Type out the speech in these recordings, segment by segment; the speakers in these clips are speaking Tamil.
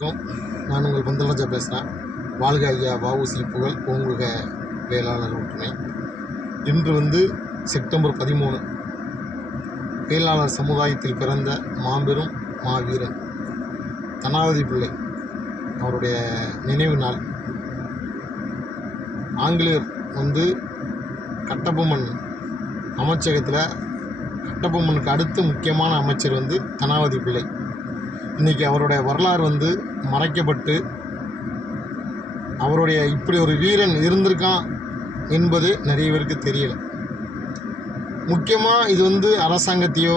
வணக்கம். நான் உங்கள் பந்தராஜா பேசுகிறேன் வாழ்க ஐயா வஉசி புகழ். ஓங்குக வேளாளர் ஒற்றுமை. இன்று வந்து செப்டம்பர் பதிமூணு. வேளாளர் சமுதாயத்தில் பிறந்த மாபெரும் மாவீரன் தனாவதி பிள்ளை. அவருடைய நினைவு நாள். ஆங்கிலேயர் வந்து கட்டபொம்மன் அமைச்சகத்தில் கட்டபொம்மனுக்கு அடுத்த முக்கியமான அமைச்சர் வந்து தனாவதி பிள்ளை. இன்றைக்கி அவருடைய வரலாறு வந்து மறைக்கப்பட்டு அவருடைய இப்படி ஒரு வீரன் இருந்திருக்கான் என்பது நிறைய பேருக்கு தெரியல. முக்கியமாக இது வந்து அரசாங்கத்தையோ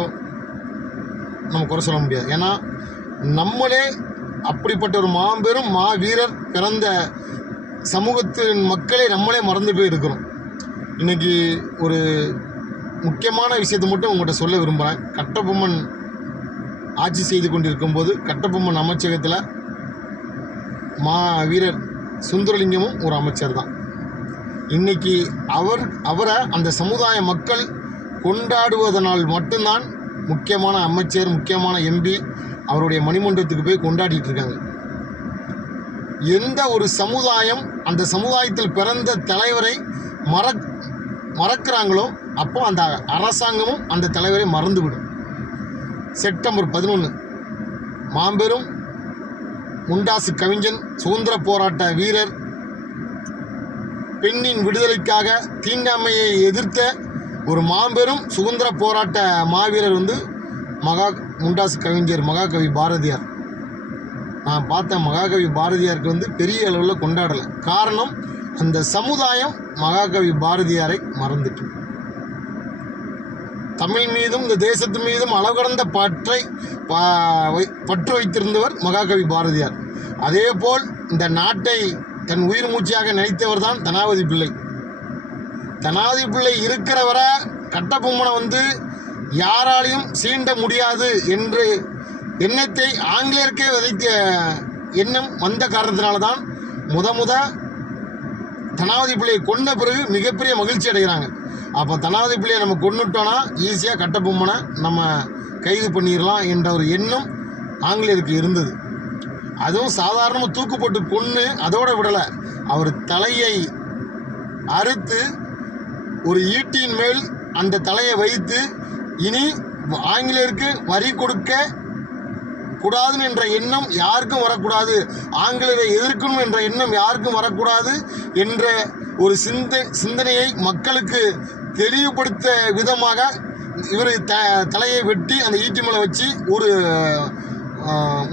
நம்ம குறை சொல்ல முடியாது. ஏன்னா நம்மளே அப்படிப்பட்ட ஒரு மாபெரும் மா வீரர் பிறந்த சமூகத்தின் மக்களே நம்மளே மறந்து போய் இருக்கிறோம் இன்றைக்கி ஒரு முக்கியமான விஷயத்தை மட்டும் உங்கள்கிட்ட சொல்ல விரும்புகிறேன் கட்டபொம்மன் ஆட்சி செய்து கொண்டிருக்கும் போது கட்டபொம்மன் அமைச்சகத்தில் மா வீரர் சுந்தரலிங்கமும் ஒரு அமைச்சர் தான் இன்னைக்கு அவர் அவரை அந்த சமுதாய மக்கள் கொண்டாடுவதனால் மட்டும்தான் முக்கியமான அமைச்சர் முக்கியமான எம்பி அவருடைய மணிமன்றத்துக்கு போய் கொண்டாடிட்டு இருக்காங்க. எந்த ஒரு சமுதாயம் அந்த சமுதாயத்தில் பிறந்த தலைவரை மற மறக்கிறாங்களோ அப்போ அந்த அரசாங்கமும் அந்த தலைவரை மறந்துவிடும். செப்டம்பர் பதினொன்று மாம்பெரும் முண்டாசு கவிஞன் சுதந்திர போராட்ட வீரர் பெண்ணின் விடுதலைக்காக தீண்டாமையை எதிர்த்த ஒரு மாபெரும் சுதந்திர போராட்ட மாவீரர் வந்து மகா முண்டாசு கவிஞர் மகாகவி பாரதியார். நான் பார்த்த மகாகவி பாரதியாருக்கு வந்து பெரிய அளவில் கொண்டாடலை. காரணம் அந்த சமுதாயம் மகாகவி பாரதியாரை மறந்துட்டு. தமிழ் மீதும் இந்த தேசத்து மீதும் அளவு கடந்த பற்றை வை- பற்று வைத்திருந்தவர் மகாகவி பாரதியார். அதேபோல் இந்த நாட்டை தன் உயிர் மூச்சியாக நினைத்தவர் தான் தனாவதி பிள்ளை. தனாவதி பிள்ளை இருக்கிறவரை கட்டபொம்மனை வந்து யாராலையும் சீண்ட முடியாது என்று எண்ணத்தை ஆங்கிலேயருக்கே விதைத்த எண்ணம் வந்த காரணத்தினால்தான் முத முத தனாவதி பிள்ளையை கொண்ட பிறகு மிகப்பெரிய மகிழ்ச்சி அடைகிறாங்க. அப்போ தனாவதி பிள்ளையை நம்ம கொண்டுட்டோன்னா ஈஸியாக கட்டபொம்மனை நம்ம கைது பண்ணிடலாம் என்ற ஒரு எண்ணம் ஆங்கிலேயருக்கு இருந்தது. அதுவும் சாதாரணமாக தூக்கு போட்டு கொன்று அதோட விடலை. அவர் தலையை அறுத்து ஒரு ஈட்டியின் மேல் அந்த தலையை வைத்து இனி ஆங்கிலேயருக்கு வரி கொடுக்க கூடாதுன்னு என்ற எண்ணம் யாருக்கும் வரக்கூடாது. ஆங்கிலேயரை எதிர்க்கணும் என்ற எண்ணம் யாருக்கும் வரக்கூடாது என்ற ஒரு சிந்த சிந்தனையை மக்களுக்கு தெளிவுபடுத்த விதமாக இவர் த தலையை வெட்டி அந்த ஈட்டி மேலே வச்சு ஒரு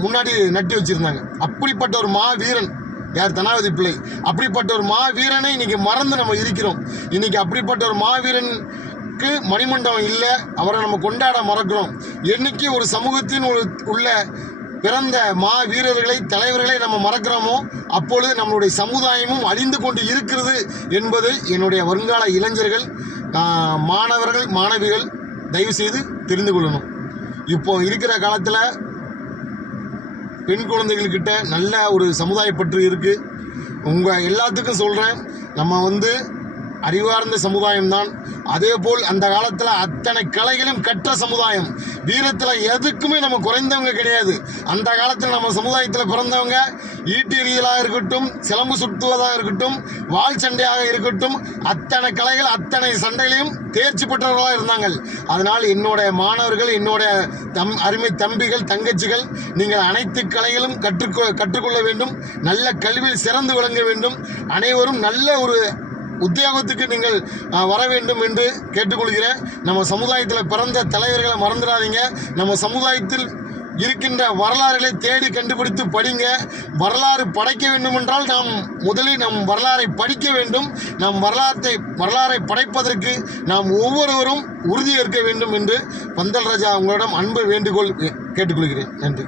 முன்னாடி நட்டி வச்சுருந்தாங்க. அப்படிப்பட்ட ஒரு மா வீரன் யார்? தனாவதி பிள்ளை. அப்படிப்பட்ட ஒரு மாவீரனை இன்றைக்கி இன்னைக்கு மறந்து நம்ம இருக்கிறோம். இன்னைக்கு அப்படிப்பட்ட ஒரு மாவீரனுக்கு மணிமண்டபம் இல்லை. அவரை நம்ம கொண்டாட மறக்கிறோம். என்னைக்கு ஒரு சமூகத்தின் ஒரு உள்ள பிறந்த மா வீரர்களை தலைவர்களை நம்ம மறக்கிறோமோ அப்பொழுது நம்மளுடைய சமுதாயமும் அழிந்து கொண்டு இருக்கிறது என்பது என்னுடைய வருங்கால இளைஞர்கள் மாணவர்கள் மாணவிகள் தயவு செய்து தெரிந்து கொள்ளணும். இப்போ இருக்கிற காலத்தில் பெண் குழந்தைகள்கிட்ட நல்ல ஒரு சமுதாய பற்று இருக்குது உங்கள் எல்லாத்துக்கும் சொல்கிறேன் நம்ம வந்து அறிவார்ந்த சமுதாயம்தான். அதே போல் அந்த காலத்தில் அத்தனை கலைகளும் கற்ற சமுதாயம். வீரத்தில் எதுக்குமே நம்ம குறைந்தவங்க கிடையாது. அந்த காலத்தில் நம்ம சமுதாயத்தில் பிறந்தவங்க ஈட்டியறியலாக இருக்கட்டும் சிலம்பு சுற்றுவதாக இருக்கட்டும் வாள் சண்டையாக இருக்கட்டும் அத்தனை கலைகள் அத்தனை சண்டைகளையும் தேர்ச்சி பெற்றவர்களாக இருந்தாங்க அதனால் என்னுடைய மாணவர்கள் என்னோட தம் அருமை தம்பிகள் தங்கச்சிகள் நீங்கள் அனைத்து கலைகளும் கற்றுக்கொ கற்றுக்கொள்ள வேண்டும். நல்ல கல்வியில் சிறந்து விளங்க வேண்டும். அனைவரும் நல்ல ஒரு உத்தியோகத்துக்கு நீங்கள் வர வேண்டும் என்று கேட்டுக்கொள்கிறேன். நம்ம சமுதாயத்தில் பிறந்த தலைவர்களை மறந்துடாதீங்க. நம்ம சமுதாயத்தில் இருக்கின்ற வரலாறுகளை தேடி கண்டுபிடித்து படிங்க. வரலாறு படைக்க வேண்டுமென்றால் நாம் முதலில் நம் வரலாறை படிக்க வேண்டும். நம் வரலாற்றை வரலாறை படைப்பதற்கு நாம் ஒவ்வொருவரும் உறுதியேற்க வேண்டும் என்று பந்தல் ராஜா உங்களிடம் அன்பு வேண்டுகோள் கேட்டுக்கொள்கிறேன். நன்றி.